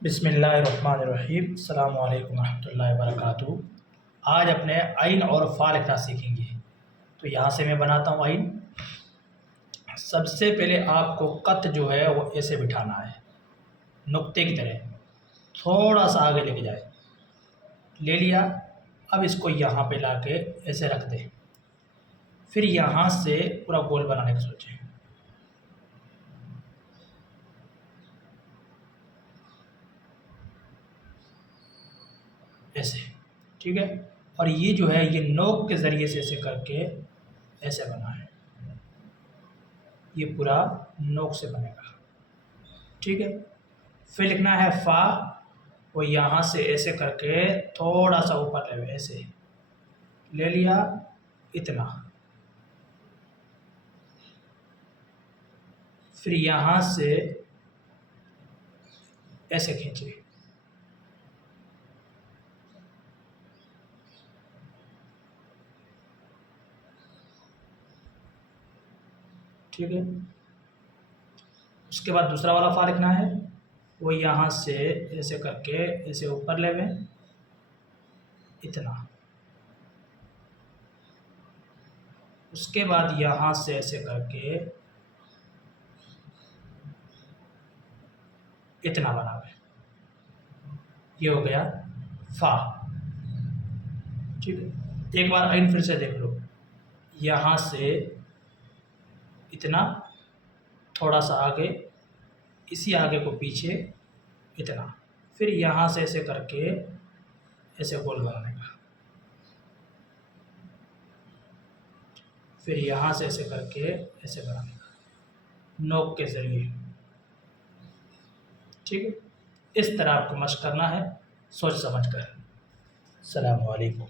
बिस्मिल्लाहिर्रहमानिर्रहीम। अस्सलामु अलैकुम रहमतुल्लाहि व बरकातुहू। आज अपने आइन और फ़ा लिखना सीखेंगे। तो यहाँ से मैं बनाता हूँ आइन। सबसे पहले आपको कत जो है वो ऐसे बिठाना है, नुक्ते की तरह, थोड़ा सा आगे लेके जाए। ले लिया। अब इसको यहाँ पे लाके ऐसे रख दें। फिर यहाँ से पूरा गोल बनाने की सोचें। ऐसे, ठीक है। और ये जो है ये नोक के ज़रिए से ऐसे करके ऐसे बना है, ये पूरा नोक से बनेगा, ठीक है। फिर लिखना है फ़ा, वो यहाँ से ऐसे करके थोड़ा सा ऊपर ले, ऐसे ले लिया, इतना। फिर यहाँ से ऐसे खींचे, ठीक है। उसके बाद दूसरा वाला फ़ा लिखना है, वो यहाँ से ऐसे करके ऐसे ऊपर ले लें, इतना। उसके बाद यहाँ से ऐसे करके इतना बनावे, ये हो गया फ़ा, ठीक है। एक बार आइन फिर से देख लो, यहाँ से इतना, थोड़ा सा आगे, इसी आगे को पीछे, इतना। फिर यहाँ से ऐसे करके ऐसे गोल बनाने का, फिर यहाँ से ऐसे करके ऐसे बनाने का, नोक के ज़रिए, ठीक है। इस तरह आपको मशक करना है, सोच समझ कर। अस्सलामु अलैकुम।